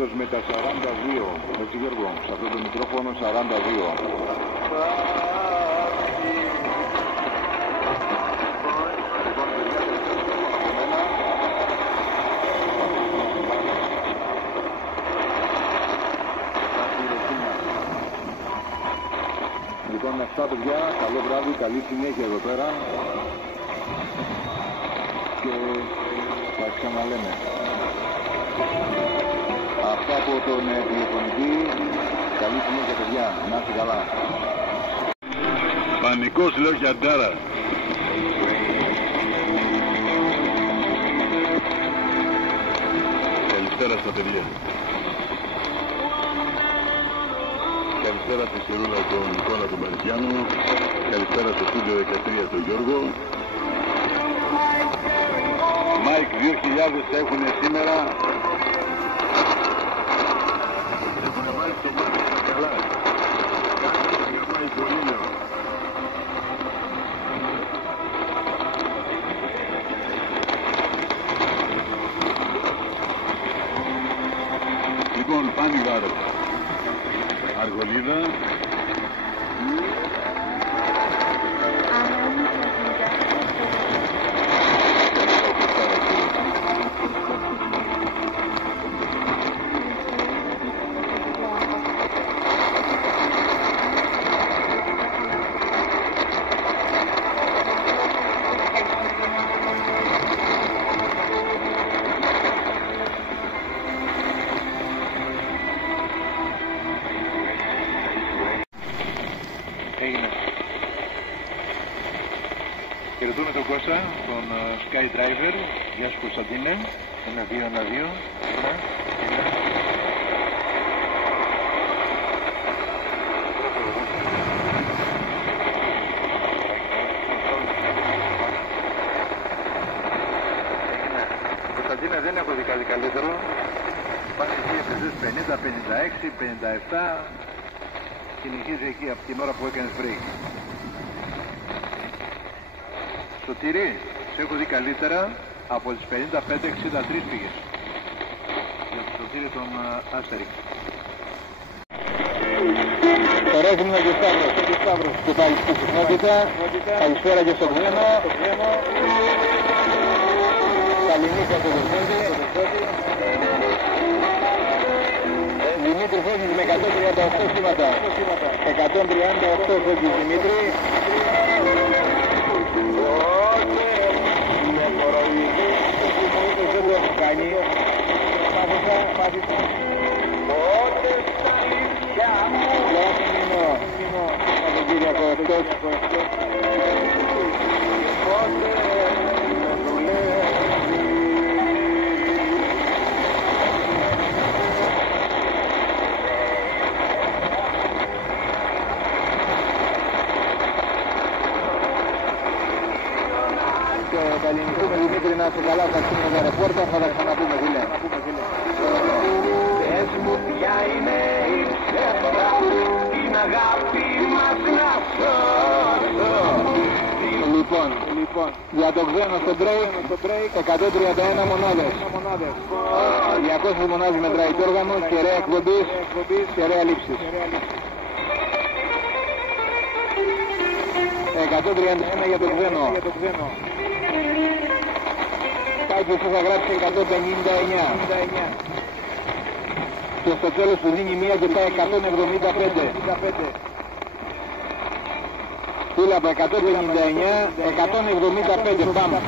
Φέτος με τα 42, έτσι Γιώργο, σε αυτό το μικρόφωνο 42. Λοιπόν, αυτά παιδιά, καλό βράδυ, καλή συνέχεια εδώ πέρα και θα ξαναλέμε. Αυτά από τον τηλεφωνητή, καλή συνέχεια παιδιά, να είστε καλά. Πανικός λέω και αντάρα. Καλησπέρα στα παιδιά. Καλησπέρα στη Σιρούλα τον Νικόλα τον Παρικιάνο. Καλησπέρα στο στούντιο 13 τον Γιώργο. Μάικ 2000 θα έχουν σήμερα. Έχουν βάλει το μάτι στα καλά. Κάτι να πάει πολύ νερό. Λοιπόν, πάνε οι βάρες. Αργολίδα. Χαιρετούμε τον Κώστα, τον Skydriver. Γεια σου Κωνσταντίνε. 1-2-1-2. Κωνσταντίνε, δεν έχω δει κάτι καλύτερο. Πάνε εκεί επιστούς 50, 56, 57. Συνεχίζει εκεί από την ώρα που έκανες break. Σωτήρη, σε έχω δει καλύτερα, από τις 55-63 πήγες. Για το Σωτήρη τον Άστερικ. Το Ρέζιμνα και Σταύρος. Και πάλι στη συχνότητα. Καλησπέρα και στον Ξένο. Καληνύχτα στο Δεσπότη. Δημήτρη Φώκης με 138 κύματα. 138 Φώκης Δημήτρη. Δεν το έχω κάνει. Μάθησα. Πότε στα νησιά μου. Λόμινο. Από Κυριακό εκτός. Πότε με δουλεύει. Καληνυχτούμε Δημήτρη, να είσαι καλά, θα στείλουμε τα ρεπόρτα, θα τα ξαναπούμε φίλε. Πες μου ποια είναι η ψεύδα, την αγάπη μας να σώσω. Λοιπόν, για τον Ξένο στο break, 131 μονάδες. 200 μονάδες μετράει το όργανο, κεραία εκπομπής, κεραία λήψης. 131 για τον Ξένο. Κάτι που θα γράψει 159 και στο τέλος του δίνει μία και πάει 175. Φίλα από 159, 175 πάμε.